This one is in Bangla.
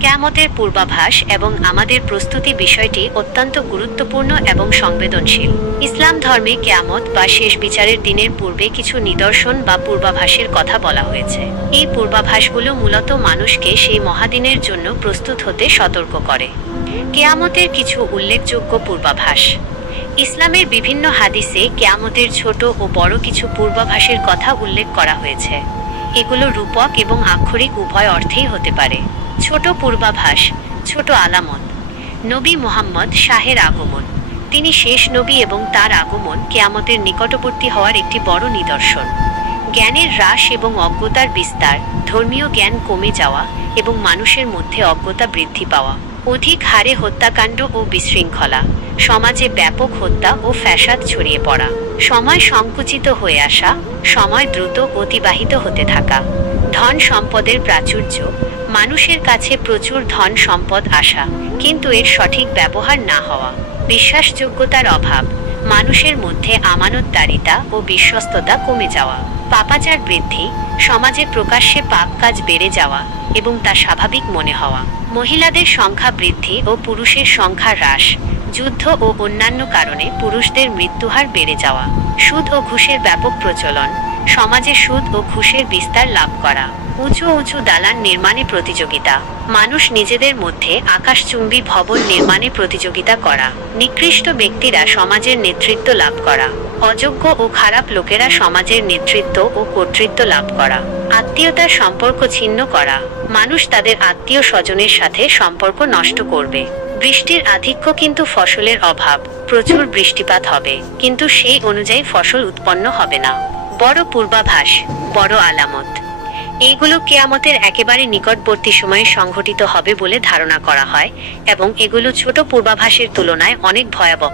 কিয়ামতের পূর্বাভাস এবং আমাদের প্রস্তুতি বিষয়টি অত্যন্ত গুরুত্বপূর্ণ এবং সংবেদনশীল। ইসলাম ধর্মে কিয়ামত বা শেষ বিচারের দিনের পূর্বে কিছু নিদর্শন বা পূর্বাভাসের কথা বলা হয়েছে। এই পূর্বাভাসগুলো মূলত মানুষকে সেই মহাদিনের জন্য প্রস্তুত হতে সতর্ক করে। কিয়ামতের কিছু উল্লেখযোগ্য পূর্বাভাস। ইসলামের বিভিন্ন হাদিসে কিয়ামতের ছোট ও বড় কিছু পূর্বাভাসের কথা উল্লেখ করা হয়েছে। এগুলো রূপক এবং আক্ষরিক উভয় অর্থেই হতে পারে। ছোট পূর্বাভাস, ছোট আলামত। নবী মুহাম্মদ শাহের আগমন। তিনি শেষ নবী এবং তার আগমন কিয়ামতের নিকটবর্তী হওয়ার একটি বড় নিদর্শন। জ্ঞানের হ্রাস এবং অজ্ঞতার বিস্তার, ধর্মীয় জ্ঞান কমে যাওয়া এবং মানুষের মধ্যে অজ্ঞতা বৃদ্ধি পাওয়া। অধিক হারে হত্যাকাণ্ড ও বিশৃঙ্খলা, সমাজে ব্যাপক হত্যা ও ফ্যাসাদ ছড়িয়ে পড়া। সময় সংকুচিত হয়ে আসা, সময় দ্রুত অতিবাহিত হতে থাকা। ধন সম্পদের প্রাচুর্য, মানুষের কাছে প্রচুর ধন সম্পদ আসা কিন্তু এর সঠিক ব্যবহার না হওয়া। বিশ্বাসযোগ্যতার অভাব, মানুষের মধ্যে আমানতদারিতা ও বিশ্বস্ততা কমে যাওয়া। পাপাচার বৃদ্ধি, সমাজে প্রকাশ্যে পাপ কাজ বেড়ে যাওয়া এবং তা স্বাভাবিক মনে হওয়া। মহিলাদের সংখ্যা বৃদ্ধি ও পুরুষের সংখ্যা হ্রাস, যুদ্ধ ও অন্যান্য কারণে পুরুষদের মৃত্যুহার বেড়ে যাওয়া। সুদ ও ঘুষের ব্যাপক প্রচলন, সমাজে সুদ ও ঘুষের বিস্তার লাভ করা। উঁচু উঁচু দালান নির্মাণে প্রতিযোগিতা, মানুষ নিজেদের মধ্যে আকাশচুম্বী ভবন নির্মাণে প্রতিযোগিতা করা। নিকৃষ্ট ব্যক্তিরা সমাজের নেতৃত্ব লাভ করা, অযোগ্য ও খারাপ লোকেরা সমাজের নেতৃত্ব ও কর্তৃত্ব লাভ করা। আত্মীয়তার সম্পর্ক ছিন্ন করা, মানুষ তাদের আত্মীয় স্বজনের সাথে সম্পর্ক নষ্ট করবে। বৃষ্টির আধিক্য কিন্তু ফসলের অভাব, প্রচুর বৃষ্টিপাত হবে কিন্তু সেই অনুযায়ী ফসল উৎপন্ন হবে না। বড় পূর্বাভাস, বড় আলামত। এইগুলো কিয়ামতের একেবারে নিকটবর্তী সময়ে সংঘটিত হবে বলে ধারণা করা হয় এবং এগুলো ছোট পূর্বাভাসের তুলনায় অনেক ভয়াবহ।